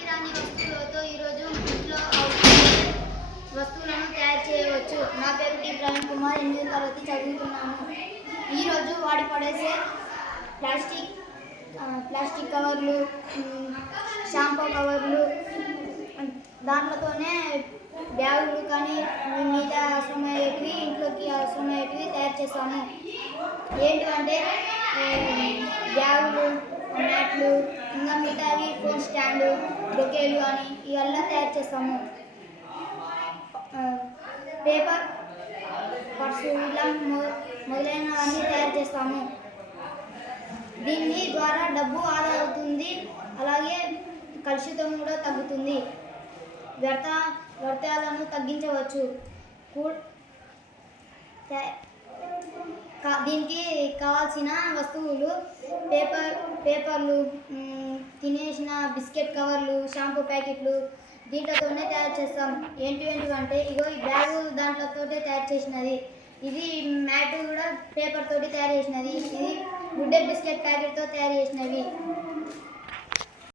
పనికిరాని వస్తువులతో ఈరోజు ఇంట్లో అవసరమయ్యే వస్తువులను తయారు చేయవచ్చు. నా పేరు టి ప్రవీణ్ కుమార్, 8వ తరగతి చదువుతున్నాను. ఈరోజు వాడి పడేసే ప్లాస్టిక్ కవర్లు, షాంపూ కవర్లు, దాంట్లోనే బ్యాగులు కానీ మిగతా అవసరమయ్యేటివి, ఇంట్లోకి అవసరమయ్యేటివి తయారు చేస్తాము. ఏంటంటే బ్యాగులు, మ్యాట్లు, ఇంకా మిగతావి ఫోన్ స్టాండ్, బొకేలు అని ఇవన్నీ తయారు చేస్తాము. పేపర్ పర్సు ఇలా మొదలైనవన్నీ తయారు చేస్తాము. దీని ద్వారా డబ్బు ఆదా అవుతుంది, అలాగే కలుషితం కూడా తగ్గుతుంది. వ్యర్థాలను తగ్గించవచ్చు. దీనికి కావాల్సిన వస్తువులు పేపర్లు, తినేసిన బిస్కెట్ కవర్లు, షాంపూ ప్యాకెట్లు దీంట్లోనే తయారు చేస్తాం. ఏంటివంటే ఇగో ఈ బ్యాగు దాంట్లోతోటే తయారు చేసినది. ఇది మ్యాట్ కూడా పేపర్ తోటి తయారు చేసినది. ఇది గుడ్డే బిస్కెట్ ప్యాకెట్తో తయారు చేసినవి.